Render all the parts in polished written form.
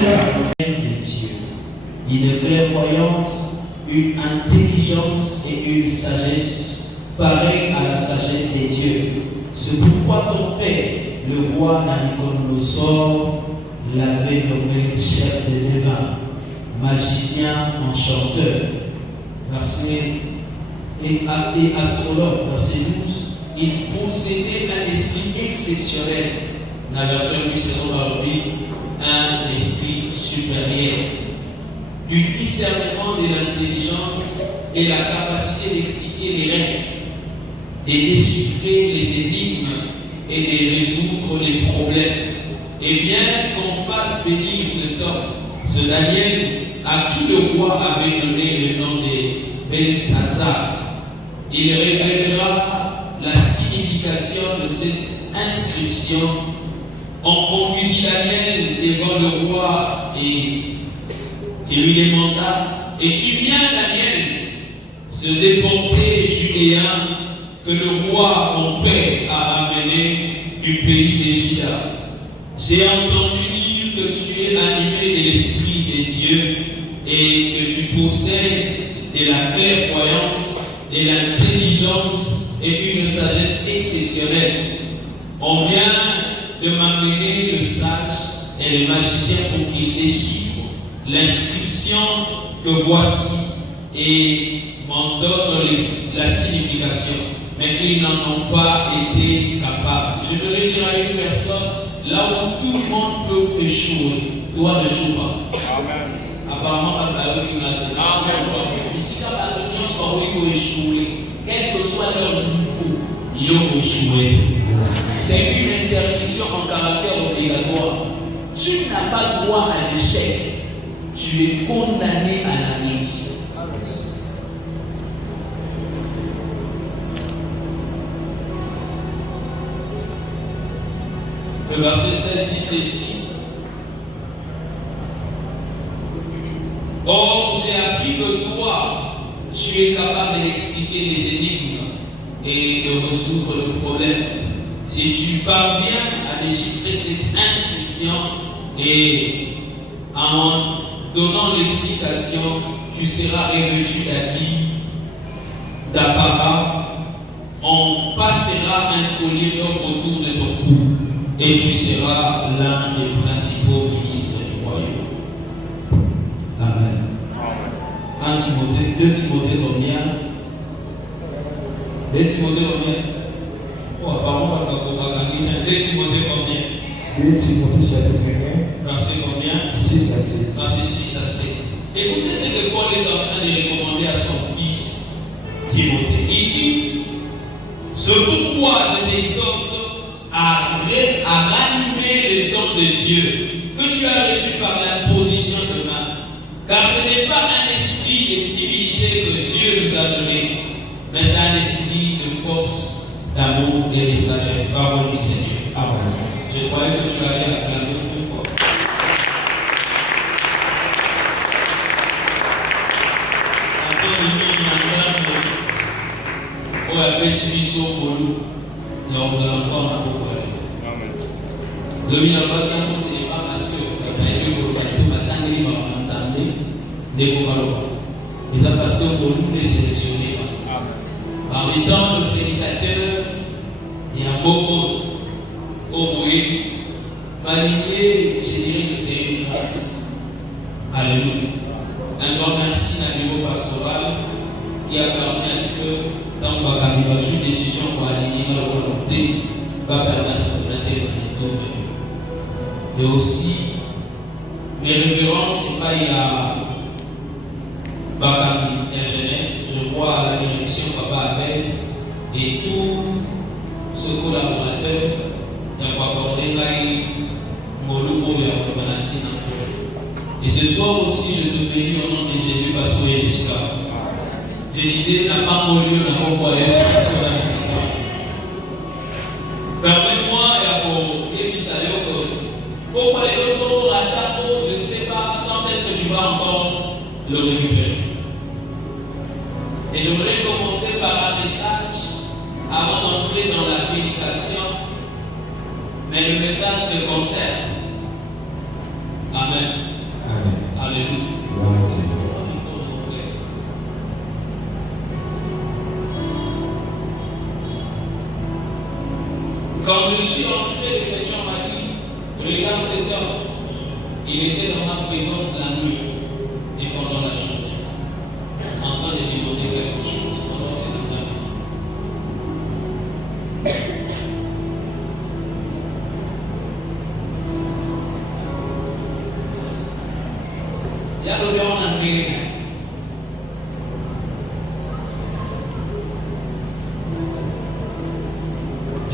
de Dieu. Une clairvoyance, une intelligence et une sagesse pareille à la sagesse des dieux. C'est pourquoi ton père, le roi Nabucodonosor, l'avait nommé chef de Néva, magicien, enchanteur. Et astrologue, verset 12, il possédait un esprit exceptionnel. La version un esprit supérieur. Du discernement de l'intelligence et la capacité d'expliquer les rêves, de déchiffrer les énigmes et de résoudre les problèmes. Et bien qu'on fasse bénir cet homme, ce Daniel, à qui le roi avait donné le nom de Belthazar, il révélera la signification de cette inscription. On conduisit Daniel devant le roi et lui demanda: es-tu bien, Daniel, ce déporté judéen que le roi mon père a amené du pays des Juda? J'ai entendu dire que tu es animé de l'Esprit de Dieu et que tu possèdes de la clairvoyance, de l'intelligence et une sagesse exceptionnelle. On vient de m'amener le sage et le magicien pour qu'il déchiffre l'inscription que voici et m'en donne la signification. Mais ils n'en ont pas été capables. Je voudrais dire à une personne, là où tout le monde peut échouer, toi n'échoues pas. Amen. Apparemment, ici, quand la réunion soit où il faut échouer, quel que soit leur niveau, ils ont échoué. C'est une interdiction en caractère obligatoire. Tu n'as pas droit à l'échec. Tu es condamné à la mise. Le verset 16 dit ceci. Or, j'ai appris que toi, tu es capable d'expliquer les énigmes et de résoudre le problème. Si tu parviens à déchiffrer cette inscription et en donnant l'explication, tu seras revêtu d'habits, d'apparat, on passera un collier d'or autour de ton cou et tu seras l'un des principaux ministres du royaume. Amen. 2 Timothée combien? 2 Timothée combien? Oh, apparemment, on va gagner. 2 Timothée combien? 2 Timothée chapitre 1. Verset combien? 6 à 7. Verset 6 à 7. Écoutez ce que Paul est en train de recommander à son fils Timothée. Il dit: c'est pourquoi je t'exhorte à ranimer les dons de Dieu que tu as reçus par l'imposition de main. Car ce n'est pas un esprit de timidité que Dieu nous a donné, mais c'est un esprit de force, d'amour et de sagesse. Parole du Seigneur. Amen. Je croyais que tu allais acclamer très fort. On appelle Simiso Polo. Nous allons encore à tout parler. Le minable c'est pas parce que il faut pas le voir. Parce que pour nous les sélectionner. Parmi tant de prédicateurs, il y a beaucoup au bruit. Ma lignée, je dirais que c'est une grâce. Alléluia. Un grand merci à niveau pastoral qui a permis à ce que, tant qu'on a une décision pour aligner la volonté, va permettre de l'intégrer tout le monde. Et aussi, mes révérences, pas il y a Bakami et jeunesse, je vois à la direction Papa Abed et tout ce collaborateur, il y a pas accordé Molubo et Akobanati. Et ce soir aussi, je te bénis au nom de Jésus parce que est ici. Je disais, n'a pas mon lieu, n'a pas mon voyage sur la mission. Permets-moi et à mon émissaire pour parler de son la table, je ne sais pas quand est-ce que tu vas encore le récupérer. Et je voudrais commencer par un message avant d'entrer dans la prédication. Mais le message te concerne. Amen. Amen. Alléluia. Gloire au Seigneur. Quand je suis entré, le Seigneur m'a dit, regarde cet homme, il était dans ma présence la nuit et pendant la journée, en train de lui demander quelque chose pendant ces 2 années. Il y a le gars en Amérique.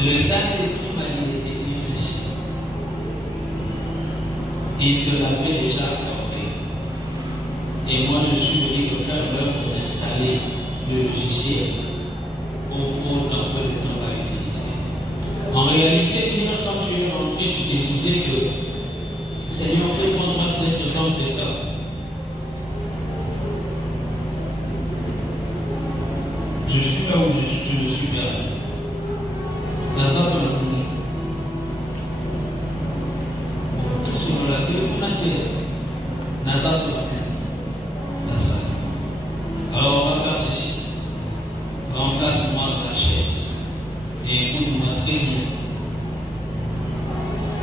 Le Saint-Esprit m'a dit ceci. Il te l'avait déjà accordé. Et moi, je suis venu te faire l'œuvre d'installer le logiciel au fond d'un peu de temps à utiliser. En réalité, quand tu es rentré, tu te disais que Seigneur, fais-moi d'être dans cet homme. Je suis là où je suis là. Dans un peu tout sur la téléphone, dans un peu la salle. Alors on va faire ceci. Remplace-moi la chaise. Et écoute-moi très bien.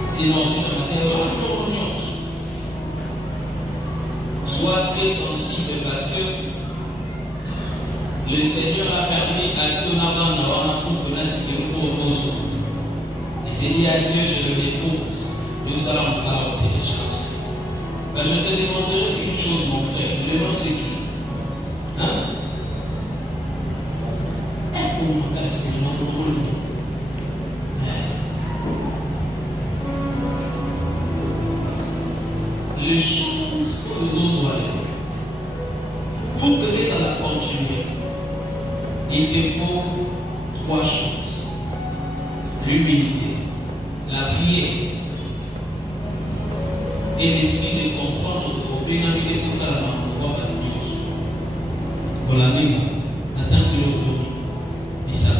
Sinon, si ça m'intéresse, sois très sensible parce que le Seigneur a permis à ce que maman n'a pour que l'on se repose. Et j'ai dit à Dieu, je le dépose. Nous allons ça au télécharge. Ben, je te demanderai une chose, mon frère. Le nom, c'est qui? Hein? Comment est-ce que je les choses que nous doivent pour peut-être la continuer, il te faut 3 choses. L'humilité, la prière et l'esprit de comprendre que pénalité pour ça la mort de Dieu. Pour la Bible, attends que l'on dise ça.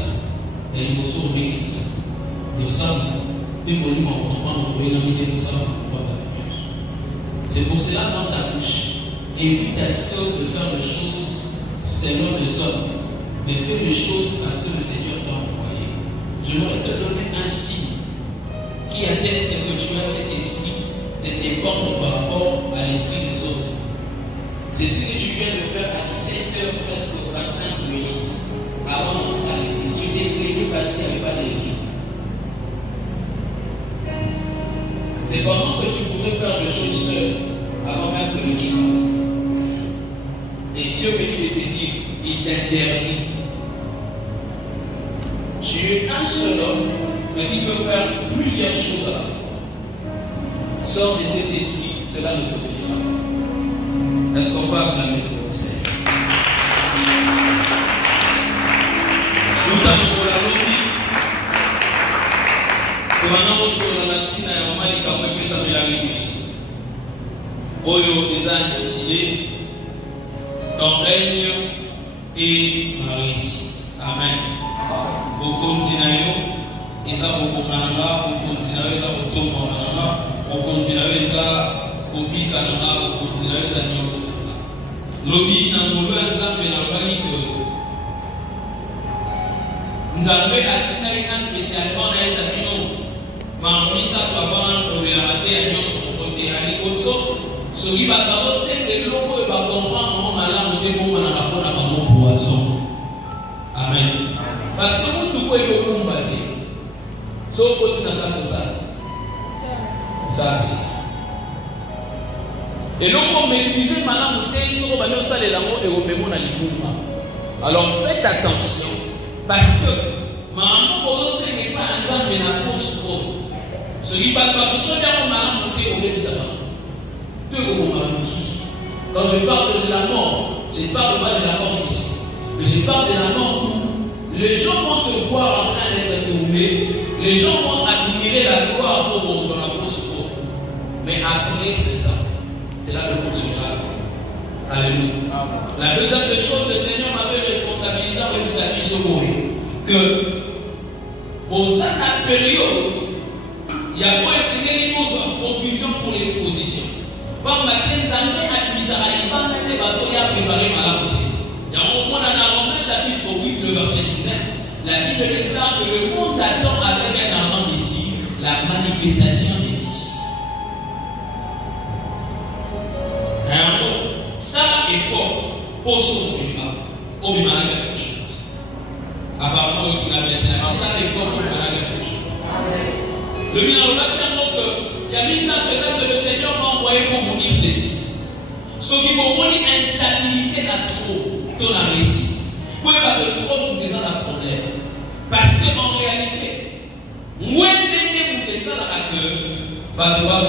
Et il faut sauver le sang. Et pour lui comprendre que pénalité pour ça la mort de Dieu. C'est pour cela dans ta bouche, évite à ce que de faire des choses selon les hommes. Mais fais les choses parce que le Seigneur t'a envoyé. Je voudrais te donner un signe qui atteste que tu as cet esprit de dépendre par rapport à l'esprit des autres. C'est ce que tu viens de faire à 17h presque 25 minutes avant d'entrer à l'église. Tu t'es plaigné parce qu'il n'y avait pas d'équipe. C'est pendant que tu pouvais faire des choses seul avant même que l'équipe arrive. Et Dieu venu de te dire, il t'interdit. Tu es un seul homme, mais qui peut faire plusieurs choses à la fois. Sors de cet esprit, cela ne te bénira pas. Est-ce qu'on va acclamer le Seigneur? Nous avons pour la logique. Maintenant, sur la tina et on m'a dit qu'on peut s'appeler la révolution. Oyo les a intitulés ton règne et ma réussite. Amen. Au continuer, ils ont beaucoup manama, au continuer, ils ont beaucoup manama, au continuer, ils ont beaucoup kanama, au continuer, ils ont beaucoup. Lobby n'a pas eu d'exemple dans le que nous avons attiré spécialement dans les champignons. Mais ça peut avoir pour les rater à nous sur le côté. Ce qui va d'abord, c'est que l'on peut comprendre comment malade ou démon dans la bonne à mon poisson. Amen. Parce que vous pouvez le combattre. Sauf que tu n'as pas tout ça. Ça, c'est. Et donc, on maîtrise maintenant le sur le ça les l'amour et au mémo dans les mouvements. Alors, faites attention. Parce que, maman, pour nous, ce n'est pas un temps de la course pour. Ce qui va pas, ce sont des malades montés au même sabbat. Quand je parle de la mort, je ne parle pas de la mort physique, mais je parle de la mort où les gens vont te voir en train d'être tournés, les gens vont admirer la gloire pour vos apôtres. Mais après ce temps, c'est là que fonctionnera. Alléluia. La deuxième chose, le Seigneur m'avait responsabilisé avec sa mise au monde. Que pour cette période, il y a pas essayé de poser en provision pour l'exposition. Comme Matin Zambé a mis à l'Iban, il va préparer ma côté. Il y a un moment dans Romains chapitre 8, le verset 19, la Bible déclare que le monde attend avec un ardent désir la manifestation des fils. Alors, ça est fort pour son débat. Pour lui marquer quelque chose. Apparemment, il a maintenant, ça est fort pour lui marquer quelque chose. Le mineur va dire qu'il y a 1100 peut-être que le Seigneur m'a envoyé pour vous dire ceci. Ce qui vous dit instabilité à trop dans la réussite. Vous pouvez pas de trop vous dire un problème. Parce qu'en réalité, où est-ce que ça à cœur va devoir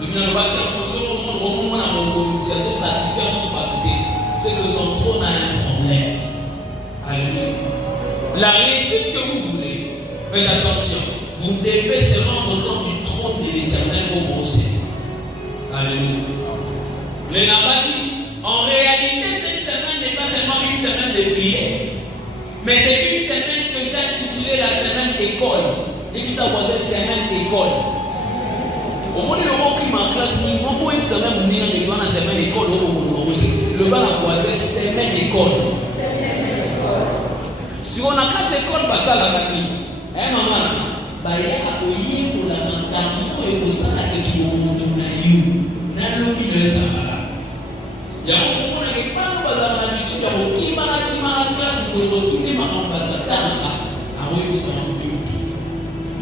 le mineur va dire pour ce moment, au moment où on a cette satisfaction sur côté, c'est que son trône a un problème. Alléluia. La réussite que vous voulez, faites attention. Vous devez se rendre compte du trône de l'Éternel au bon Seigneur. Alléluia. Mais n'a pas dit, en réalité, cette semaine n'est pas seulement une semaine de prière, mais c'est une semaine que j'ai intitulée la semaine école. Et puis ça va être semaine école. Au moins, le mot qui m'a classe, il m'a dit, une semaine, vous venez de la semaine école, le bas la voisine, semaine école. Si on a 4 écoles, pas ça la clinique. Hein, maman? Baya akoye pour la matamko et pour ça la kekimoto na you na lobi de ça ya on a que pas nous bazar na bitu ya okima na classe pour retourner ma ambatana a oui ça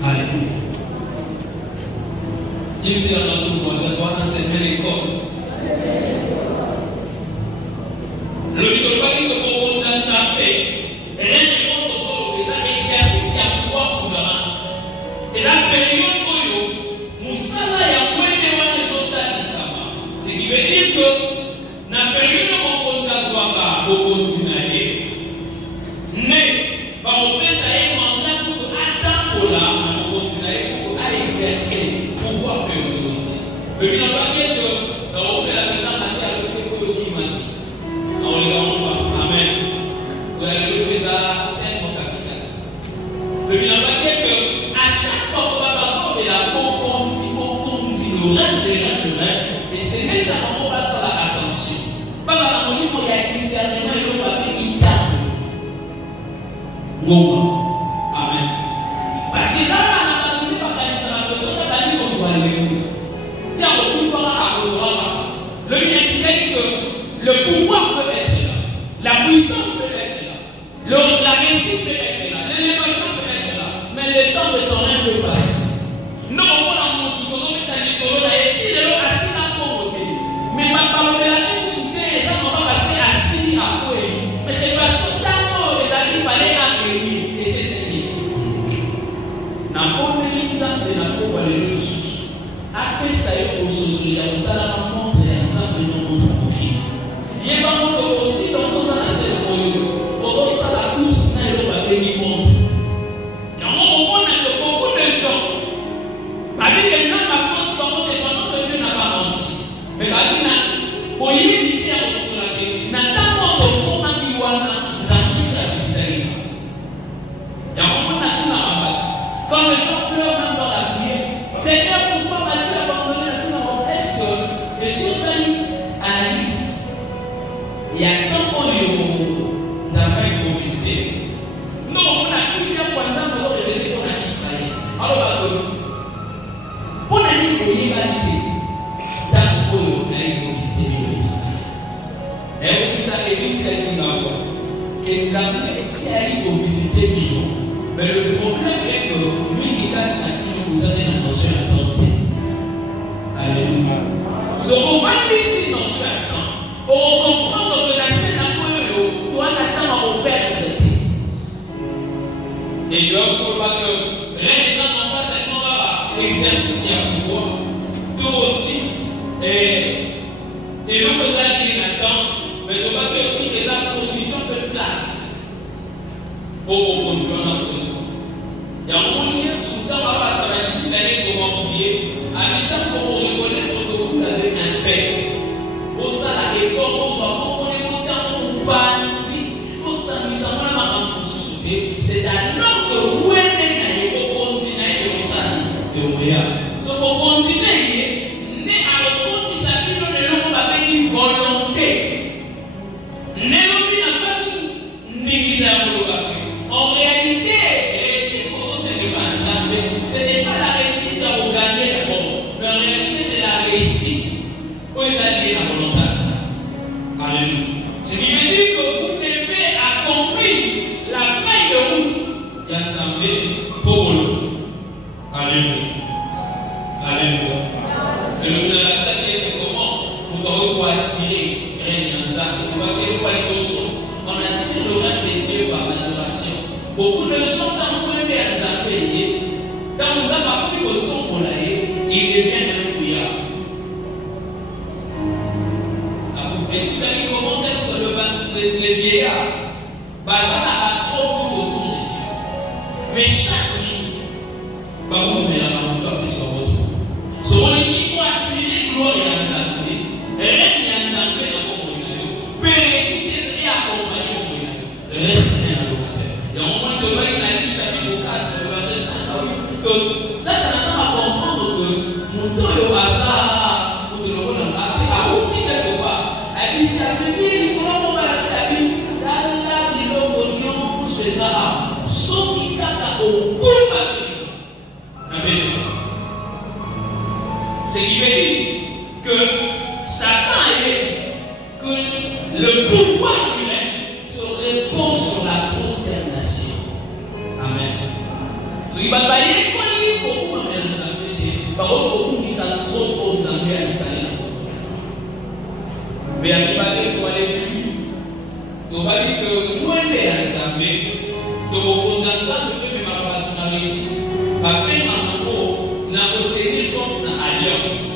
alléluia il c'est la nation pour ça doit c'est l'école le bitu pas que pour ça et les comptes sont des exercices à pouvoir sur et la période où Moussala ya kwende wane zota isama. Ce qui veut dire que na période où on compte zwaka au continent. Mais par au pesa est mandat pour attendre là au continent pour aller exercer pouvoir que autorité. Mais il n'a pas dit que dans le la maintenant a dit à l'autre pour qui m'a dit. On le pas. Amen. Vous allez le pesa tellement capital. Mais il n'a pas dit que à chaque fois qu'on va passer de la et c'est maintenant qu'on va faire attention. Pas dans le niveau il y a discernement et on va payer une table. Amen. Parce que ça va nous pas gagner ça va ça va dire qu'on soit les si on peut voir à cause le dit que le pouvoir peut être là, la puissance peut être là, la réussite peut être là, l'élévation peut être là, mais le temps de ton règne peut passer. Non, on a mon tout on met dans les solos là et dit le assis dans mon côté. Mais ma parole de la nécessité est là on va passer assis à quoi. Mais c'est parce que tant que il fallait accueillir et c'est ce qui na bonne l'exemple de la cour les ressources. Après ça il faut se souvenir dans la montre l'exemple de notre projet. Il va montre aussi dans nos annonces pour pour ça la course na il va venir montre. Il y a un moment où beaucoup de gens avec les gens à cause comme c'est pendant que Dieu n'a pas menti. Mais avec la pour limiter à votre soirée, n'a pas de moment qui voit Zambie ça visiter. Il y a un moment où tout n'a pas. Quand les gens pleurent même dans la prière, c'est pourquoi Matthieu a abandonné la tour. Est-ce que les choses analysent? Il y a tant qu'on Zambie pour visiter. Non, on a plusieurs fois dans le de l'école à Israël. Alors, pour la nuit, vous voyez validé. Tant que vous allez visiter l'Église. Et vous savez, c'est une voix. Et nous avons essayé de visiter Milan. Mais le problème est que lui, il a dit que vous avez une notion à tenter. Alléluia. Ce qu'on va ici dans ce temps, on comprend que la scène à quoi toi, n'attends au Père de Dieu. Et il doit pouvoir que les gens n'ont pas seulement l'exercice à pouvoir, tout aussi. Et nous, vous allez dire maintenant, mais il doit que aussi des positions de place pour conduire la fonction. Il y a un moment où souvent, ça va dire l'année comment prier, à l'état pour reconnaître que vous avez un père. Au sein de l'effort, on soit on est content, on parle, on s'amuse, on a c'est alors que vous êtes au continent de Moussani, de Montréal. C'est au continent, né à Alléluia. Alléluia. Et le gouvernement est comment vous pouvez attirer rien d'ensemble. Tu vois qu'il faut aller au son. On attire le règne de Dieu par l'adoration. Beaucoup de gens, quand vous pouvez être payé, quand vous avez appris au temps pour l'aller, il devient un fouillard. Et si vous allez commenter sur le vieillard, ça n'a pas trop tout autour de Dieu. Mais chaque jour, vous mettez la main sur votre tour. Sur l'équipe, vous attirez gloire et ensemble. Règne et ensemble dans mon moyen. Péréciter et accompagner mon moyen. Restez un locateur. Il y a un moment que il a dit, chapitre 4, verset 5 à 8, que ça n'a pas à comprendre que mon temps est au hasard, pour que le monde en a à outil quelque part. Et puis, c'est à venir, comment on va la saluer. Sauf qui capte au bout de la maison. Ce qui veut dire que Satan a dit que le pouvoir humain se repose sur la consternation. Amen. Ce qui va bailler, quoi, il y a beaucoup de gens. Par contre, beaucoup qui sont trop pour nous amener à installer la porte. Mais à nous parler pour aller plus vite. On va dire que nous, on est à l'examen. Donc, on va entendre que même à la réussite, pas même à nous, n'a obtenu compte de l'alliance.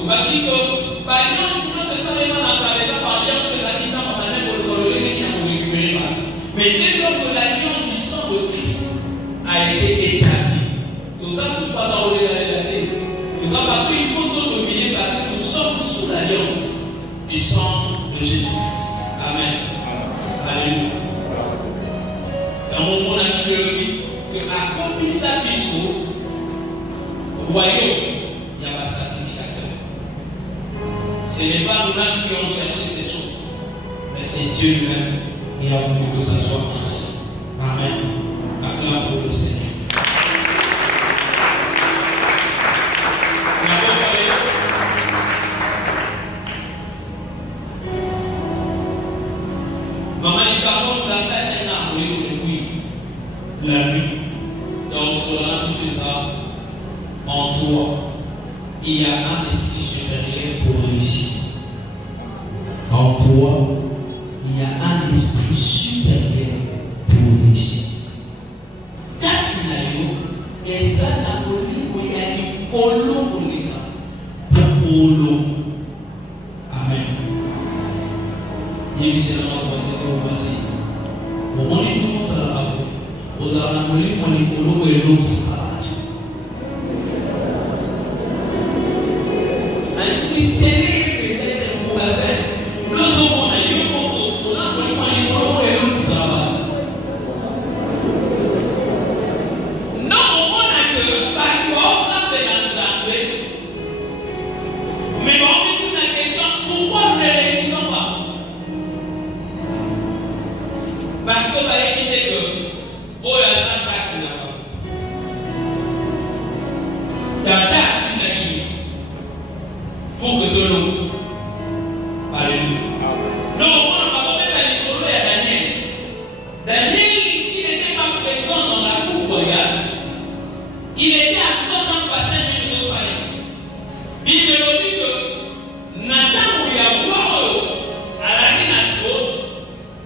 On va dire que, par exemple, si nous se sommes dans la par alliance, c'est l'habitant, on va même pour le colonner qui n'a pas récupéré pas. Mais dès lors que l'alliance du sang de Christ a été établie, tout ça, ce n'est pas dans la réalité. Tout ça, parce qu'il faut nous dominer parce que nous sommes sous l'alliance du sang de Jésus-Christ. Amen. Alléluia. Dans mon monde à Bible, que accomplissant discours, au royaume, il n'y a pas de sacrificateur. Ce n'est pas nous-mêmes qui avons cherché ces choses, mais c'est Dieu lui-même qui a voulu que ça soit ainsi. Amen. Acclame pour le Seigneur. Maman, il parle de la bâtiment depuis la nuit. Dans cela, nous faisons en toi. Il y a un esprit supérieur pour réussir. En toi, il y a un esprit supérieur pour réussir. Katsinayo, ezana moliko ya likolo koleka. Polo. Amen. Il c'est la voici. Au moment où nous allons vous allons nous lire mon écolo et l'eau insister peut-être pour la scène. Nous avons un écolo pour la l'écolo et l'eau non, au moins que par quoi ça peut l'ensemble. Mais on me pose la question, pourquoi nous ne réussissons pas? Parce que vous allez quitter que oh, il y a 100 taxes là-bas. Il y a taxes là-bas. Pour que de l'eau. Alléluia. Non, on va tomber dans les solos à Daniel. Daniel, qui n'était pas présent dans la cour royale, il était absent dans le bassin de Jérusalem. Il me dit que Nathan ou Yahweh, à la Dinato,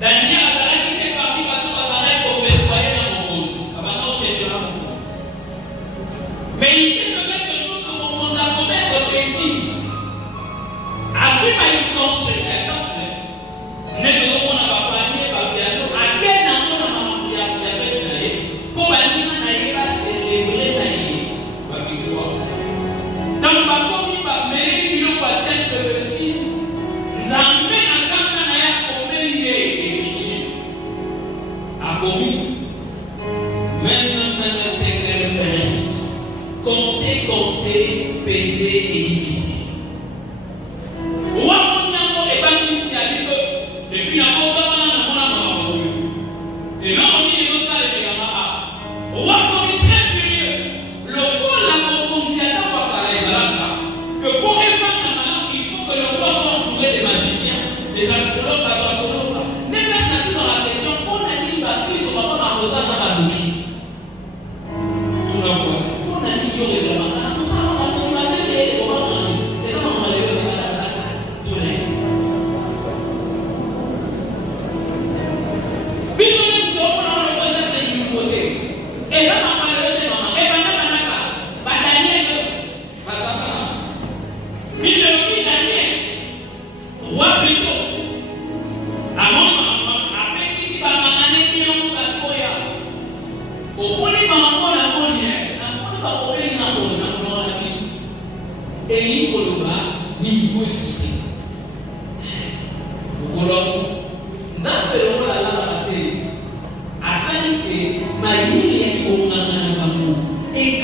Daniel a été parti par tout le monde pour faire soigner dans mon compte. Avant c'est dans mon compte. Mais il sait que quelque chose que mon compte a commettre bêtise. Ainsi, par exemple, c'est un temple. N'est que l'on n'a pas parlé par piano. À quel endroit on a fait d'aller pour aller va célébrer ma victoire. Donc, par contre, il va mêler une tête de le signe. Nous amène à quand on a lié l'écriture. A commis. Maintenant, le presse. Compter, peser et difficile. Depuis la mort et là on dit que ça est là. On est très curieux. Le roi l'a compris que pour les femmes, il faut que le roi soit entouré des magiciens, des astrologues, des astrologues. Même là, c'est dans la question, on a dit que Christ va pas dans le sang dans la bouche. Tout la voix. On a dit qu'il y aurait Et Nikoloba, Nico expliqué. Nous avons la télé. À Sainte, Maïli est au Nananamu. Et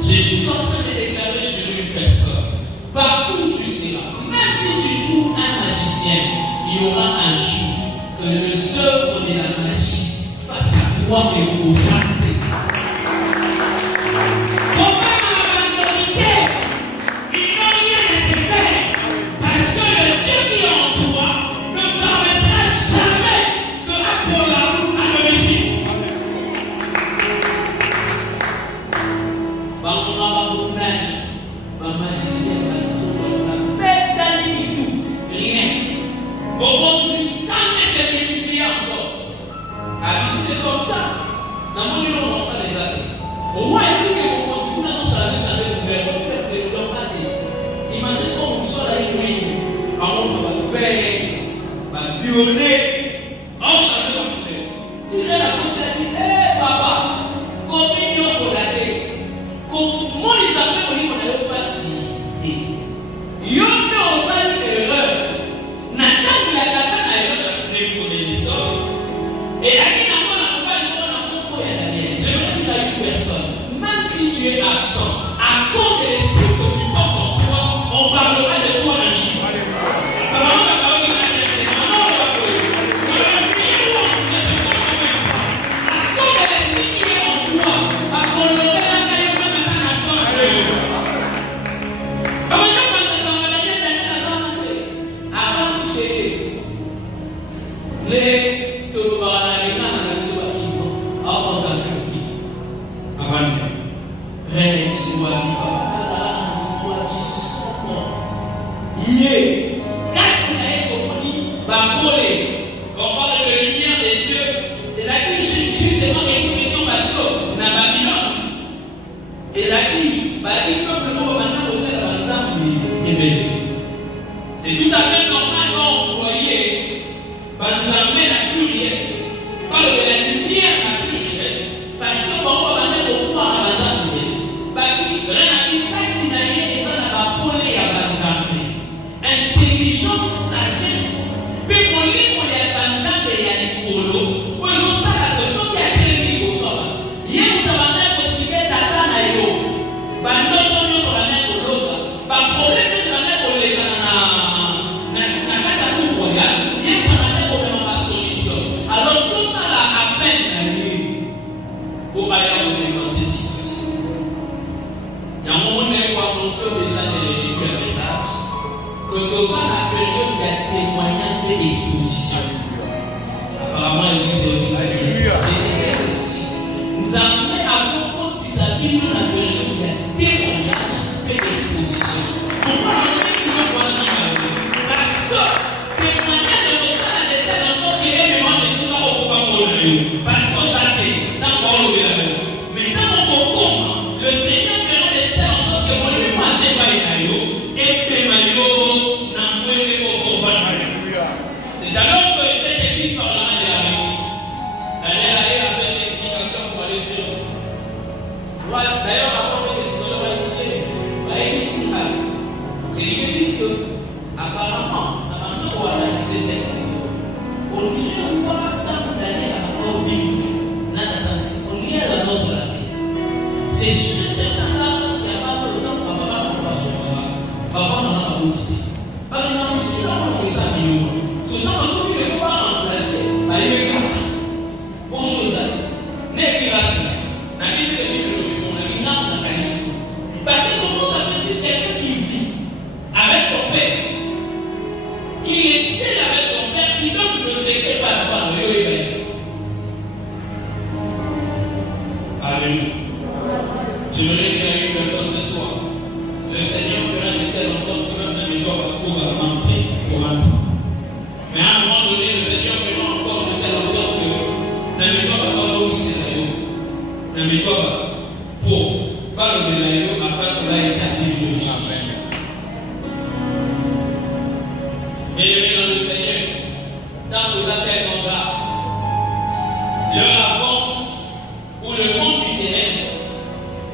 je suis en train de déclarer sur une personne. Partout où tu seras, même si tu trouves un magicien, il y aura un jour que les œuvres de la magie fassent à toi et aux santé.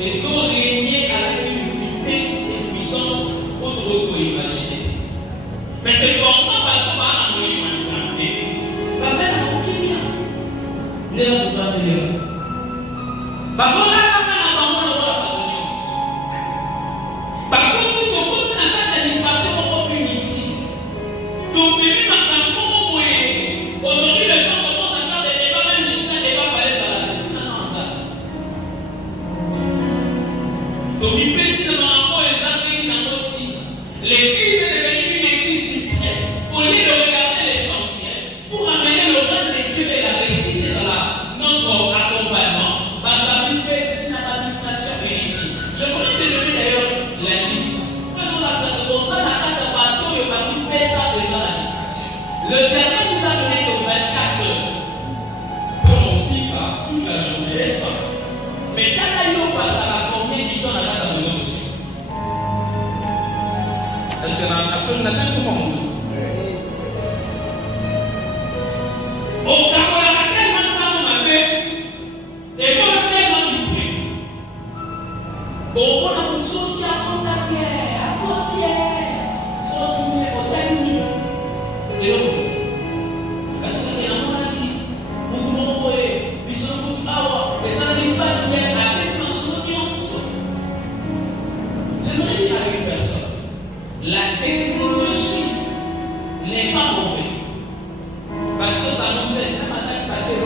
Les ont régné avec une vitesse et puissance c'est pourquoi parce qu'on va envoyer mon examen. Va faire la moquille. Il est là pour t'amener. Parce qu'on a la fin à l'envoi de la patronne. Par contre, si vous continuez à faire cette administration, on va plus inutile. Donc, même dans un moment où aujourd'hui les gens commencent à faire des débats, même si c'est un débat balèze dans la médecine, donc, il peut si dans un mot exact dans notre site, l'église est devenue une église discrète. Au lieu de regarder l'essentiel, pour amener le règne de Dieu et la réussite dans notre accompagnement, par la plupart, c'est une administration inutile. Je voudrais te donner d'ailleurs l'indice. Quand on a dit comme ça, la carte de bateau, il y a pas pu faire ça dans l'administration. Le dernier nous a donné que 24 heures. On pique toute la journée, n'est-ce pas? Mais quand on passe à la combien de temps dans la case de réseaux sociaux? Est-ce que on a comment on dit? Au cas où on a tellement de temps, on a fait, et on a tellement distrait. On a une chose à contacter, à côté, sur le hôtel. Et l'autre, est-ce que tu as un moment dit, vous m'envoyez, ils sont tous là, et ça ne pas se mettre à la sur l'audience. J'aimerais dire à une personne, la technologie n'est pas mauvaise. Parce que ça nous aide, la matin, c'est les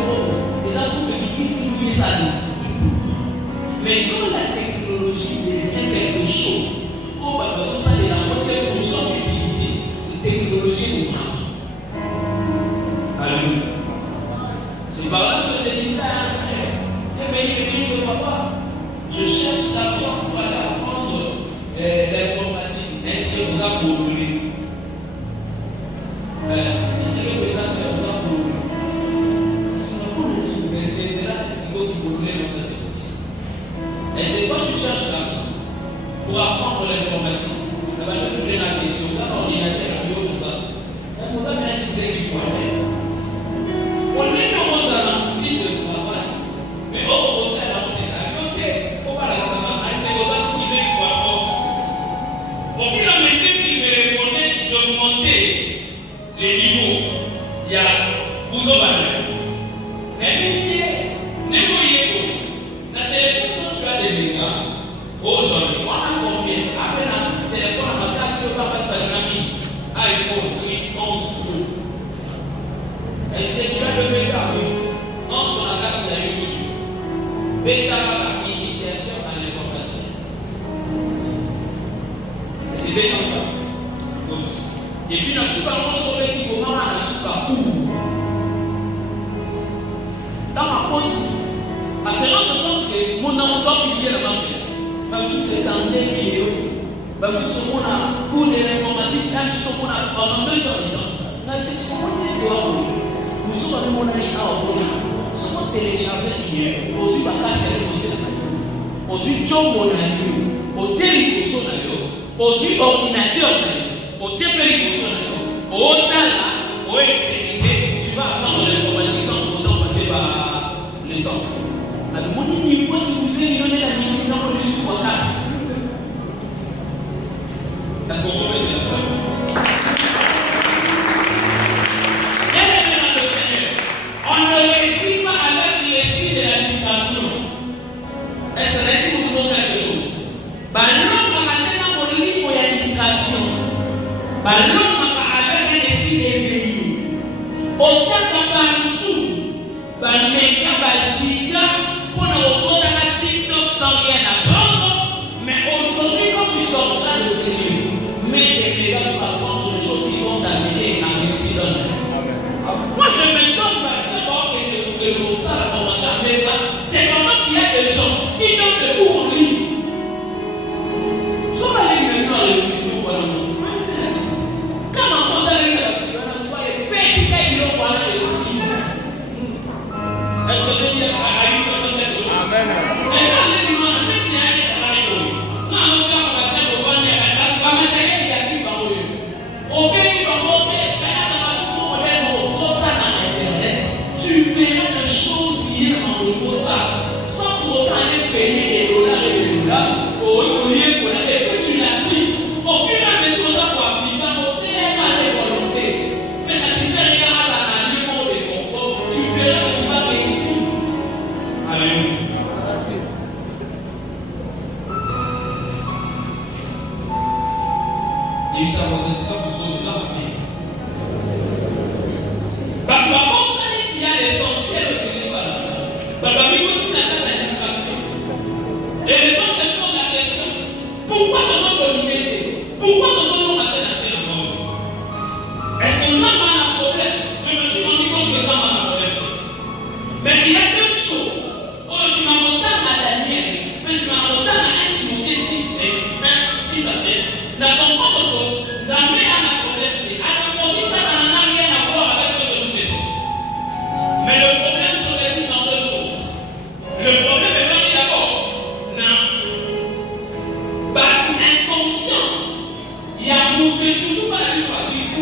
gens qui oublient ça. Mais quand la technologie devient quelque chose, oh, bah, ça est la moitié pour son utilité, la technologie nous manque. Alléluia. C'est par là que j'ai dit ça à un frère. Il est venu de papa. Je cherche l'argent pour aller apprendre l'informatique. Même si on a brûlé. C'est le président qui a brûlé. Mais c'est là que c'est qui brûlait dans le sécurité. Et c'est quand tu cherches l'argent pour apprendre l'informatique. Ça va te donner la question. Ça va ordinateur, un jour comme ça. On a bien dit c'est qu'il faut aller. On est heureux à l'outil de travail. Mais on va à la montée. Il ne faut pas la travailler. C'est comme ça qu'il faut apprendre. Au fur et à mesure qu'il me répondait, j'augmentais les niveaux. Il y a Bouzobana. Mais ici, négociez-vous. Dans le téléphone, quand tu as des mégas, aujourd'hui, on a combien? À peine un téléphone, on a fait action par la dynamique. iPhone 11 Pro. Et si tu as le méga, oui, entre dans la carte de YouTube. Bêta la initiation à l'informatique. Et c'est bien encore. Et puis, dans le super sur le petit moment, dans le super court. Dans ma compte, à ce moment de compte, c'est mon endroit publié le banque. Même si c'est un vidéo, même si c'est mon cours de l'informatique, même si c'est mon pendant 2 heures de temps, même si c'est mon téléphone, nous sommes mon ami à Obola, nous sommes téléchargés hier, aux yeux de la casse et aux yeux de John Monadio, aux yeux de Sonadio, aux yeux d'ordinateur, aux yeux de Sonadio, au Dala, au extrémité, tu vas apprendre l'informatique sans pour autant passer par le centre. Alors, mon niveau qui vous est donné la musique dans le sous pour la Est-ce qu'on peut mettre ça? On ne réussit pas avec l'esprit de l'administration. Est-ce que si vous voulez quelque chose? L'homme a maintenant mon livre d'administration. L'homme a avec un esprit éveillé. Au sein d'un sous, méga bagiga, pour nous voir dans TikTok sans rien apprendre. Mais aujourd'hui, quand tu sortiras de ce livre, mais les méga vont apprendre des choses qui vont t'amener à réussir dans la vie. Moi, je me donne ma seconde et que ça, la formation à méga, c'est vraiment qu'il y a des gens qui donnent le cours en ligne. Soit aller maintenant à l'église, ou à l'église, même si c'est la vie. Quand on va aller à l'église, on va y payer, il y a aussi. Est-ce que je dis Et ça vous dit ça pour sauver la famille. Parce que avant ça, il y a l'essentiel au Sénégal. Parce que continue à faire la distraction. Et les gens se posent la question, pourquoi nous avons communiqué? Pourquoi nous avons atteint la cérémonie? Est-ce que nous avons un problème? Je me suis rendu compte que nous avons un problème. Mais il y a deux choses. Oh, je m'en à Daniel, mais je m'en à 1 Timothée 6 à 7. N'attends pas votre jamais à la problème. Alors aussi, ça n'a rien à voir avec ce que nous faisons. Mais le problème se réside dans deux choses. Le problème est pas d'abord. Par inconscience, il y a monté surtout par la vie sur la Christ.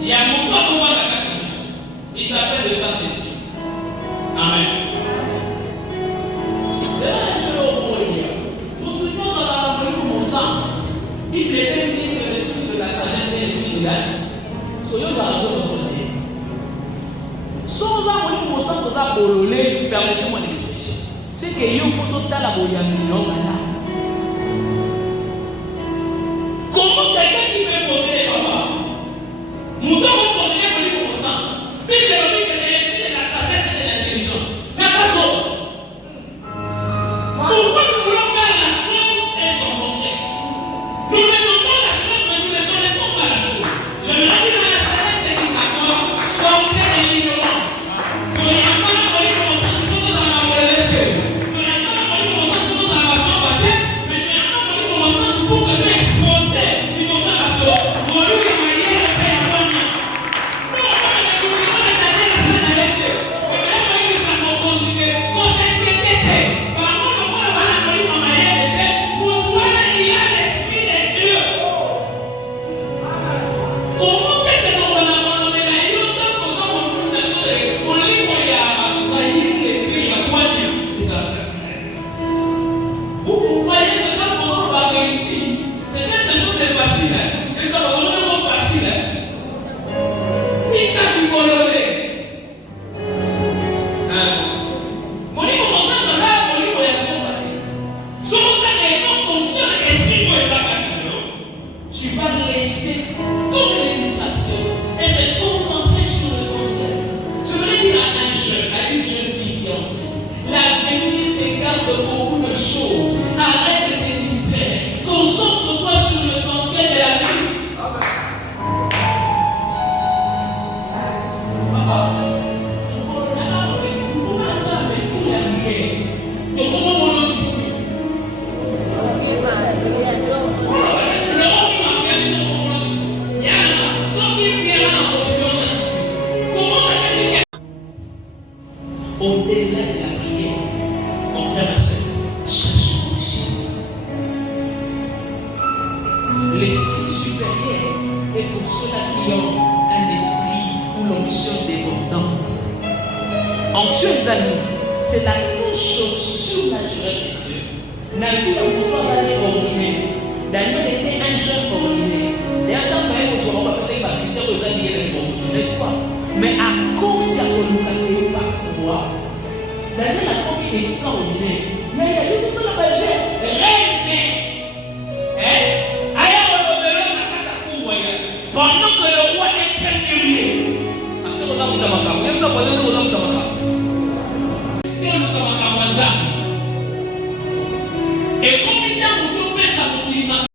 Il y a monté à pouvoir la Christ. Il s'appelle le Saint-Esprit. Amen. C'est la même chose au monde. Nous tous sommes dans la pour mon sang. Il plaît même que c'est l'esprit de la sagesse et l'esprit de l'âme. Soyons dans la zone de sans avoir mon sang de la bololée, permettez-moi l'expression. C'est que yo faut dans la boyamino là. Comment quelqu'un qui peut posséder papa? Nous devons posséder mon sang. Mais c'est le que c'est l'esprit de la sagesse et de l'intelligence. Mais pas ça. Pourquoi nous voulons faire la chose et son contraire? Nous demandons la chose, mais nous ne connaissons pas la chose. Je me dis dans la sagesse des dictateurs, sortez de l'ignorance. Nous n'avons pas la folie comme ça, tout dans la volonté. Nous n'avons pas la folie comme ça, tout dans la chambre à tête, mais nous n'avons pas la folie comme ça pour que nous exposer. Nous sommes à toi. Nous avons la manière de faire un bon nom. Nous n'avons pas la folie comme ça, nous avons la réalité. Mais même quand ils sont en continuité, on s'est inquiété. Par contre, on va la folie comme manière de faire. Pour toi, il y a l'esprit de Dieu. Comment qu'est-ce qu'on va abandonner la Yoda pour ça qu'on puisse être on lit moi il y a les pays à Guagne et ça va casser. Vous croyez que quand on va réussir, c'est quelque chose de facile, et ça va vraiment facile. Si tu as du coloré, mon livre commence à là, mon livre est sur la vie. Sauf que les gens conscients de l'esprit pour les facile. Tu vas laisser toutes les distractions et se concentrer sur l'essentiel. Je voulais dire à une jeune fille qui enseigne, l'avenir t'écarte beaucoup de choses. Arrête de te distraire. Concentre-toi sur l'essentiel de la vie. Papa, au-delà de la prière, mon frère et soeur, cherche aussi. L'esprit supérieur est pour ceux-là qui ont un esprit ou l'onction débordante. Onction, les amis, c'est la touche surnaturelle de Dieu. La vie en pouvoir aller ordonnée. Daniel était un jeune ordonné. D'ailleurs, quand même, je ne vais pas penser qu'il va quitter aux amis et les ordonnés, n'est-ce pas? Mais à cause de la communauté par pouvoir, Daniel a commis extraordinaire. Il y a eu tout ça dans le péché. Pendant que le roi est très furieux. C'est ce qu'on a dit dans ma carte. Vous savez ce qu'on a dit dans ma carte. Et combien